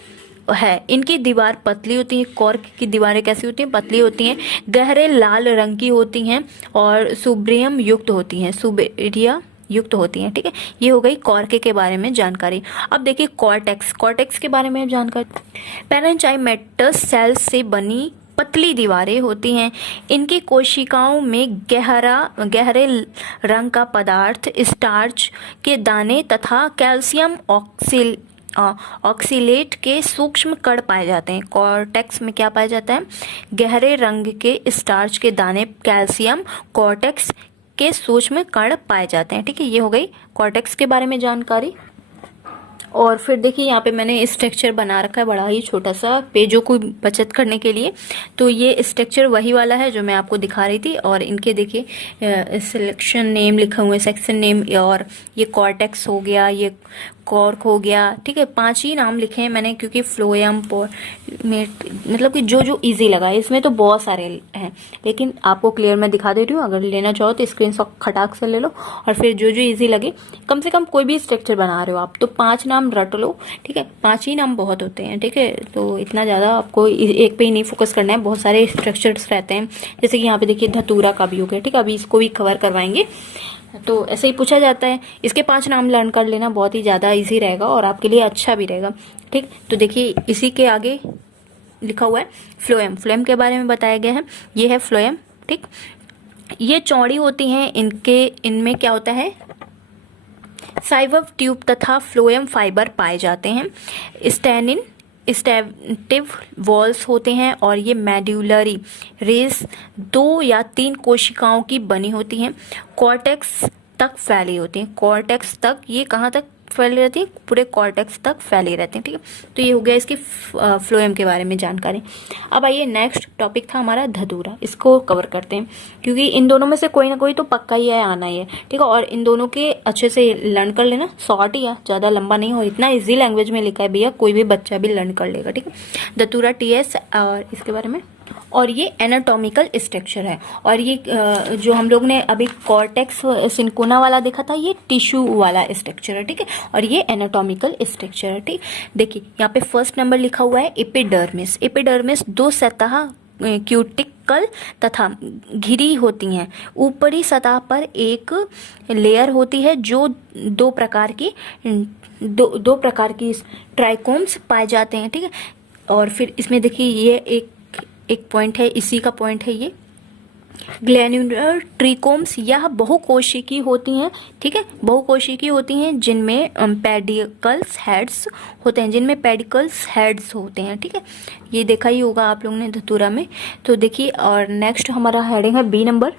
है। इनकी दीवार पतली होती है। कॉर्क की दीवारें कैसी होती हैं, पतली होती हैं, गहरे लाल रंग की होती हैं और सुब्रियम युक्त होती हैं, सुबेरिया युक्त होती हैं। ठीक है, ये हो गई कॉर्क के बारे में जानकारी। अब देखिए कॉर्टेक्स के बारे में जानकारी। पैरेंचाइमेटस सेल्स से बनी पतली दीवारें होती हैं। इनकी कोशिकाओं में गहरे रंग का पदार्थ स्टार्च के दाने तथा कैल्शियम ऑक्सीलेट के सूक्ष्म कण पाए जाते हैं। कॉर्टेक्स में क्या पाया जाता है, गहरे रंग के स्टार्च के दाने, कैल्शियम, कॉर्टेक्स के सूक्ष्म कण पाए जाते हैं। ठीक है, ये हो गई कॉर्टेक्स के बारे में जानकारी। और फिर देखिए यहाँ पे मैंने स्ट्रक्चर बना रखा है बड़ा ही छोटा सा, पेजों को बचत करने के लिए। तो ये स्ट्रक्चर वही वाला है जो मैं आपको दिखा रही थी। और इनके देखिए सिलेक्शन नेम लिखा हुआ है, सेक्शन नेम, और ये कॉर्टेक्स हो गया, ये कॉर्क हो गया। ठीक है, 5 ही नाम लिखे हैं मैंने क्योंकि फ्लोएम मतलब कि जो इजी लगा है। इसमें तो बहुत सारे हैं लेकिन आपको क्लियर मैं दिखा दे रही हूँ। अगर लेना चाहो तो स्क्रीनशॉट खटाक से ले लो और फिर जो इजी लगे, कम से कम कोई भी स्ट्रक्चर बना रहे हो आप तो 5 नाम रट लो। ठीक है, 5 ही नाम बहुत होते हैं। ठीक है, तो इतना ज्यादा आपको एक पे ही नहीं फोकस करना है, बहुत सारे स्ट्रक्चर्स रहते हैं। जैसे कि यहाँ पे देखिए धतूरा का भी हो गया। ठीक है, अभी इसको भी कवर करवाएंगे। तो ऐसे ही पूछा जाता है, इसके 5 नाम लर्न कर लेना, बहुत ही ज्यादा इजी रहेगा और आपके लिए अच्छा भी रहेगा। ठीक, तो देखिए इसी के आगे लिखा हुआ है फ्लोएम के बारे में बताया गया है। ये है फ्लोएम। ठीक, ये चौड़ी होती हैं, इनमें क्या होता है, साइवव ट्यूब तथा फ्लोएम फाइबर पाए जाते हैं। स्टेटिव वॉल्स होते हैं और ये मेड्यूलरी रेस 2 या 3 कोशिकाओं की बनी होती हैं। कॉर्टेक्स तक फैली होती हैं। कॉर्टेक्स तक, ये कहाँ तक फैली रहती है, पूरे कॉर्टेक्स तक फैली रहती है। ठीक है, तो ये हो गया इसकी फ्लोएम के बारे में जानकारी। अब आइए नेक्स्ट टॉपिक था हमारा धतूरा, इसको कवर करते हैं क्योंकि इन दोनों में से कोई ना कोई तो पक्का ही है, आना ही है। ठीक है, और इन दोनों के अच्छे से लर्न कर लेना, शॉर्ट ही है, ज्यादा लंबा नहीं हो, इतना इजी लैंग्वेज में लिखा है भैया, कोई भी बच्चा भी लर्न कर लेगा। ठीक है, धतूरा TS और इसके बारे में, और ये एनाटॉमिकल स्ट्रक्चर है। और ये जो हम लोग ने अभी कॉर्टेक्स सिंकोना वाला देखा था, ये टिश्यू वाला स्ट्रक्चर है। ठीक है, और ये एनाटॉमिकल स्ट्रक्चर है। ठीक, देखिए यहाँ पे फर्स्ट नंबर लिखा हुआ है एपिडर्मिस। एपिडर्मिस 2 सतह क्यूटिकल तथा घिरी होती हैं। ऊपरी सतह पर एक लेयर होती है जो दो प्रकार की ट्राइकोम्स पाए जाते हैं, ठीक है। और फिर इसमें देखिए ये एक पॉइंट है, इसी का पॉइंट है ये ग्लैन्युलर ट्रिकोम्स। यह बहुकोशिकी होती हैं, ठीक है, बहुकोशिकी होती हैं जिनमें पेडिकल्स हेड्स होते हैं, ठीक है। ये देखा ही होगा आप लोगों ने धतूरा में। तो देखिए, और नेक्स्ट हमारा हेडिंग है बी नंबर,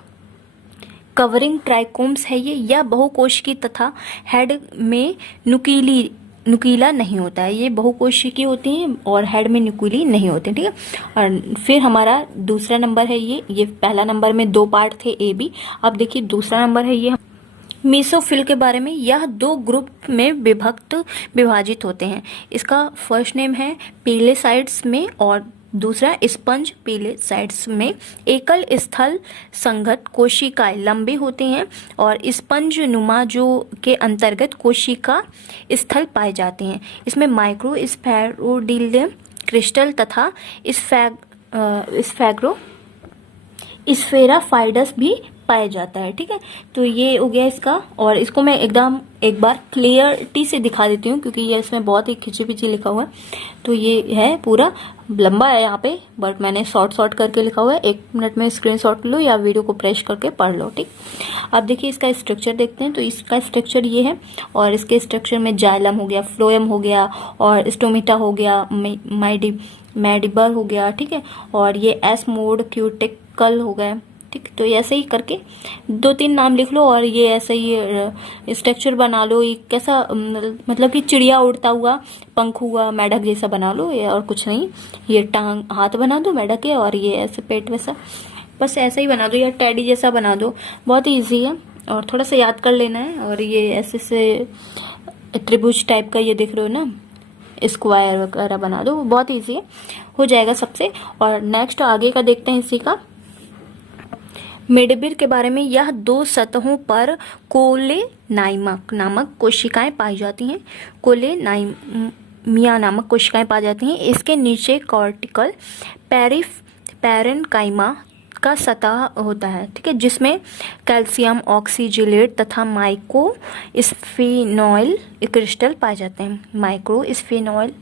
कवरिंग ट्राइकोम्स है ये। यह बहुकोशिकी तथा हेड में नुकीला नहीं होता है। ये बहुकोशिकी होती हैं और हेड में नुकीली नहीं होती, ठीक है। और फिर हमारा दूसरा नंबर है ये पहला नंबर में 2 पार्ट थे ए बी। अब देखिए दूसरा नंबर है ये मीसोफिल के बारे में। यह 2 ग्रुप में विभाजित होते हैं। इसका फर्स्ट नेम है पेलेसाइड्स में और दूसरा स्पंज पेलेसाइड्स में। एकल स्थल संघट कोशिकाएं लंबी होती हैं और स्पंज नुमा जो के अंतर्गत कोशिका स्थल पाए जाते हैं। इसमें माइक्रो स्फेरोडिलियम क्रिस्टल तथा स्फेराफाइडस भी पाया जाता है, ठीक है। तो ये हो गया इसका, और इसको मैं एकदम एक बार क्लियरिटी से दिखा देती हूँ क्योंकि ये इसमें बहुत ही खिंची पिची लिखा हुआ है। तो ये है पूरा लंबा है यहाँ पे, बट मैंने शॉर्ट करके लिखा हुआ है। 1 मिनट में स्क्रीनशॉट लो या वीडियो को प्रेस करके पढ़ लो, ठीक। अब देखिए इसका स्ट्रक्चर देखते हैं। तो इसका स्ट्रक्चर ये है, और इसके स्ट्रक्चर में जाइलम हो गया, फ्लोएम हो गया और स्टोमेटा हो गया, मैडिबर हो गया, ठीक है। और ये एस मोड क्यूटिकल हो गया, ठीक। तो ऐसे ही करके 2-3 नाम लिख लो और ये ऐसे ही स्ट्रक्चर बना लो। ये कैसा मतलब कि चिड़िया उड़ता हुआ, पंख हुआ, मेढक जैसा बना लो, ये और कुछ नहीं। ये टांग हाथ बना दो मेढक के, और ये ऐसे पेट वैसा, बस ऐसा ही बना दो, या टेडी जैसा बना दो। बहुत ही ईजी है और थोड़ा सा याद कर लेना है। और ये ऐसे से त्रिभुज टाइप का ये देख रहे हो ना, स्क्वायर वगैरह बना दो, बहुत ईजी है, हो जाएगा सबसे। और नेक्स्ट आगे का देखते हैं इसी का मेडबिर के बारे में। यह 2 सतहों पर कोलेनाइमा नामक कोशिकाएं पाई जाती हैं। कोलेनाइमिया नामक कोशिकाएं पाई जाती हैं। इसके नीचे कॉर्टिकल पैरेन्काइमा का सतह होता है, ठीक है, जिसमें कैल्शियम ऑक्सीजिलेट तथा माइक्रो स्फेनॉइल क्रिस्टल पाए जाते हैं। माइक्रो स्फेनॉइल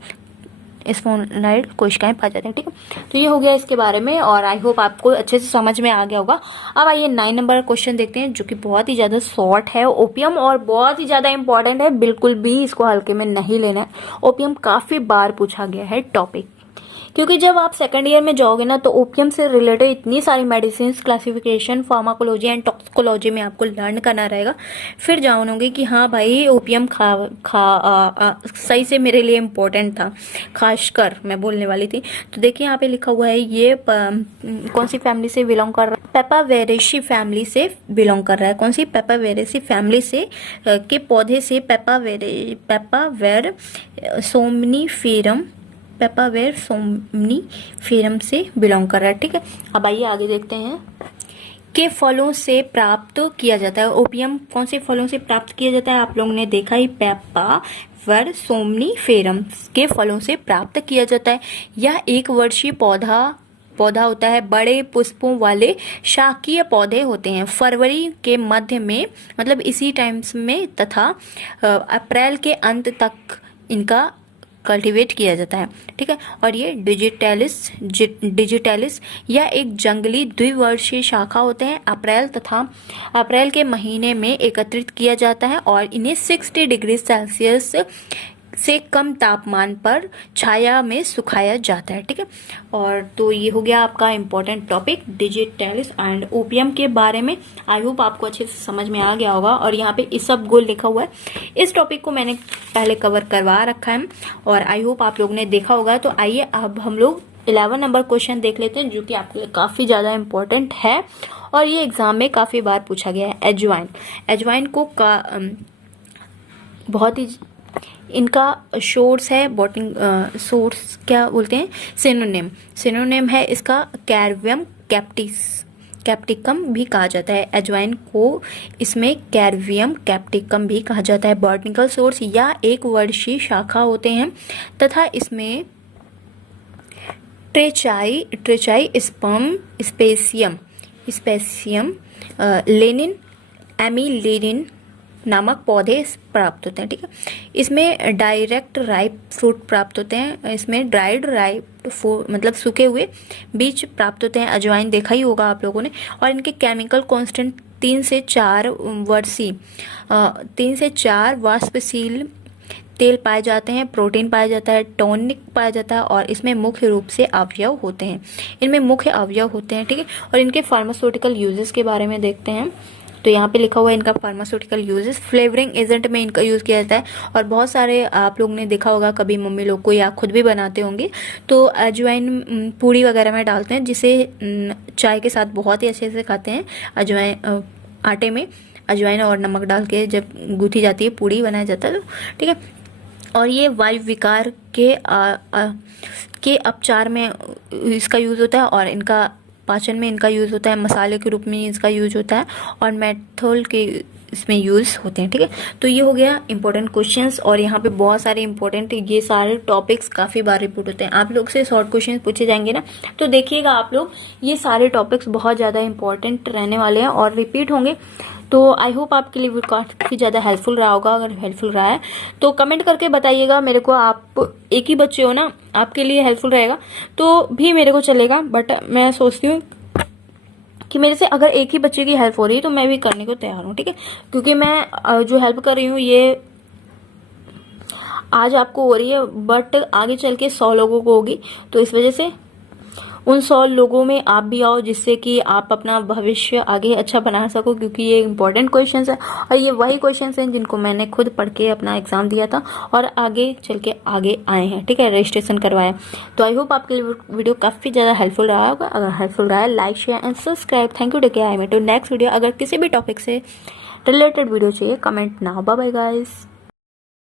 कोशिकाएं पाई जाती हैं, ठीक है। तो ये हो गया इसके बारे में, और आई होप आपको अच्छे से समझ में आ गया होगा। अब आइए 9 नंबर क्वेश्चन देखते हैं, जो कि बहुत ही ज्यादा शॉर्ट है, ओपियम, और बहुत ही ज्यादा इंपॉर्टेंट है। बिल्कुल भी इसको हल्के में नहीं लेना है। ओपियम काफी बार पूछा गया है टॉपिक, क्योंकि जब आप सेकंड ईयर में जाओगे ना, तो ओपियम से रिलेटेड इतनी सारी medicine, classification, pharmacology and toxicology में आपको लर्न करना रहेगा। फिर जानोगे कि हाँ भाई ओपियम सही से मेरे लिए इम्पोर्टेंट था, खासकर मैं बोलने वाली थी। तो देखिए यहाँ पे लिखा हुआ है, ये कौन सी फैमिली से बिलोंग कर रहा है? पेपावेरेसी फैमिली से बिलोंग कर रहा है। कौन सी? पेपावेरेसी फैमिली से के पौधे से पेपावेर सोमनीफेरम से बिलोंग कर रहा है, ठीक है। अब आइए आगे देखते हैं। के फलों से प्राप्त किया जाता है ओपियम? कौन से फलों से प्राप्त किया जाता है? आप लोगों ने देखा ही, पेपावेर सोमनीफेरम के फलों से प्राप्त किया जाता है। यह 1 वर्षीय पौधा होता है। बड़े पुष्पों वाले शाकीय पौधे होते हैं। फरवरी के मध्य में, मतलब इसी टाइम्स में, तथा अप्रैल के अंत तक इनका कल्टीवेट किया जाता है, ठीक है। और ये डिजिटैलिस यह एक जंगली द्विवर्षीय शाखा होते हैं। अप्रैल के महीने में एकत्रित किया जाता है और इन्हें 60 डिग्री सेल्सियस से कम तापमान पर छाया में सुखाया जाता है, ठीक है। और तो ये हो गया आपका important topic digitalis and opium के बारे में। आई होप आपको अच्छे से समझ में आ गया होगा। और यहाँ पे इसबगोल लिखा हुआ है। इस टॉपिक को मैंने पहले कवर करवा रखा है और आई होप आप लोगों ने देखा होगा। तो आइए अब हम लोग 11 नंबर क्वेश्चन देख लेते हैं, जो कि आपके लिए काफी ज्यादा इम्पोर्टेंट है और ये एग्जाम में काफी बार पूछा गया है। एजवाइन को बहुत ही इनका सोर्स है, सोर्स क्या बोलते हैं, सिनोनिम है इसका कैरवियम कैप्टिकम भी कहा जाता है। एजवाइन को इसमें कैरवियम कैप्टिकम भी कहा जाता है। बॉटनिकल सोर्स या 1 वर्षीय शाखा होते हैं तथा इसमें ट्रेचाई स्पेसियम लेनिन एमिलेनिन नामक पौधे प्राप्त होते हैं। ठीक है, इसमें डायरेक्ट राइप फ्रूट प्राप्त होते हैं, इसमें ड्राइड राइप मतलब सूखे हुए बीज प्राप्त होते हैं। अजवाइन देखा ही होगा आप लोगों ने। और इनके केमिकल कांस्टेंट 3 से 4 वाष्पशील तेल पाए जाते हैं, प्रोटीन पाया जाता है, टॉनिक पाया जाता है और इसमें मुख्य रूप से अवयव होते हैं। इनमें मुख्य अवयव होते हैं। ठीक है, और इनके फार्मास्यूटिकल यूजेस के बारे में देखते हैं। तो यहाँ पे लिखा हुआ है इनका फार्मास्यूटिकल यूजेस। फ्लेवरिंग एजेंट में इनका यूज़ किया जाता है और बहुत सारे आप लोग ने देखा होगा कभी मम्मी लोग को या खुद भी बनाते होंगे तो अजवाइन पूड़ी वगैरह में डालते हैं, जिसे चाय के साथ बहुत ही अच्छे से खाते हैं। अजवाइन आटे में अजवाइन और नमक डाल के जब गूंथी जाती है पूड़ी बनाया जाता है तो ठीक है। और ये वायु विकार के उपचार में इसका यूज़ होता है और इनका पाचन में इनका यूज़ होता है, मसाले के रूप में इसका यूज होता है और मेथल के इसमें यूज़ होते हैं। ठीक है, तो ये हो गया इंपॉर्टेंट क्वेश्चंस। और यहाँ पे बहुत सारे इंपॉर्टेंट ये सारे टॉपिक्स काफ़ी बार रिपीट होते हैं। आप लोग से शॉर्ट क्वेश्चन पूछे जाएंगे ना, तो देखिएगा आप लोग ये सारे टॉपिक्स बहुत ज़्यादा इंपॉर्टेंट रहने वाले हैं और रिपीट होंगे। तो आई होप आपके लिए काफ़ी ज़्यादा हेल्पफुल रहा होगा। अगर हेल्पफुल रहा है तो कमेंट करके बताइएगा मेरे को। आप एक ही बच्चे हो ना, आपके लिए हेल्पफुल रहेगा तो भी मेरे को चलेगा। बट मैं सोचती हूँ कि मेरे से अगर एक ही बच्चे की हेल्प हो रही है तो मैं भी करने को तैयार हूँ। ठीक है, क्योंकि मैं जो हेल्प कर रही हूँ ये आज आपको हो रही है बट आगे चल के 100 लोगों को होगी। तो इस वजह से उन 100 लोगों में आप भी आओ, जिससे कि आप अपना भविष्य आगे अच्छा बना सको, क्योंकि ये इंपॉर्टेंट क्वेश्चंस है और ये वही क्वेश्चंस हैं जिनको मैंने खुद पढ़ के अपना एग्जाम दिया था और आगे चल के आगे आए हैं। ठीक है, रजिस्ट्रेशन करवाया। तो आई होप आपके लिए वीडियो काफ़ी ज़्यादा हेल्पफुल रहा होगा। अगर हेल्पफुल रहा है like share and subscribe. Thank you. Take care. I meet to next video. अगर किसी भी टॉपिक से रिलेटेड वीडियो चाहिए comment now. Bye bye guys.